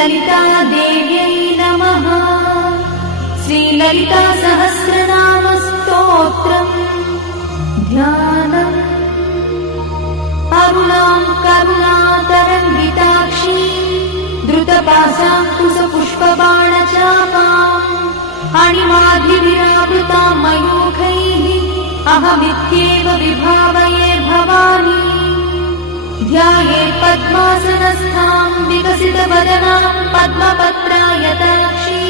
श्रीललितादेव्यै नमः। श्रीललितासहस्रनामस्तोत्रम् ध्यानम्। अरुणां करुणातरङ्गिताक्षी द्रुतपाशाङ्कुशपुष्पबाणचापाम् अणिमाधिविरावृतां मयूखैः अहमित्येव विभावये भवानी। ध्याये पद्मासनस्थां विकसितवदनां पद्मपत्रायताक्षी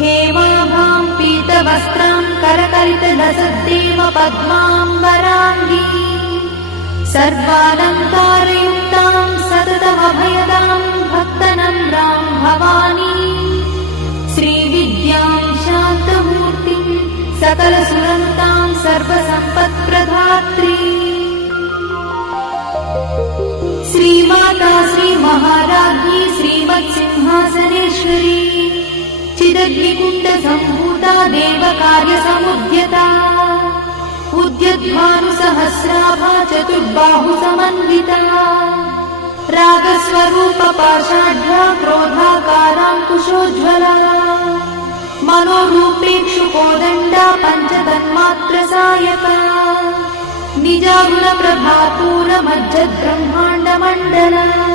हेमाभां पीतवस्त्रां करकलितलसद्देव पद्माम्बराङ्गी सर्वालङ्कारयुक्तां सततमभयदां भक्तनम्रां भवानी। श्रीविद्यां शान्तमूर्तिं सकलसुरनुतां सर्वसम्पत्प्रदात्री श्रीमाता श्रीमहाराज्ञी श्रीमत्सिंहासनेश्वरी चिदग्निकुण्डसम्भूता देवकार्यसमुद्यता उद्यद्भानुसहस्राभा चतुर्बाहुसमन्विता रागस्वरूपपाषाढ्या क्रोधाकाराङ्कुशोज्ज्वला मनोरूपेक्षुकोदण्डा पञ्चतन्मात्रसायका निजागुणप्रभापूरमज्जद्ब्रह्माण्डमण्डला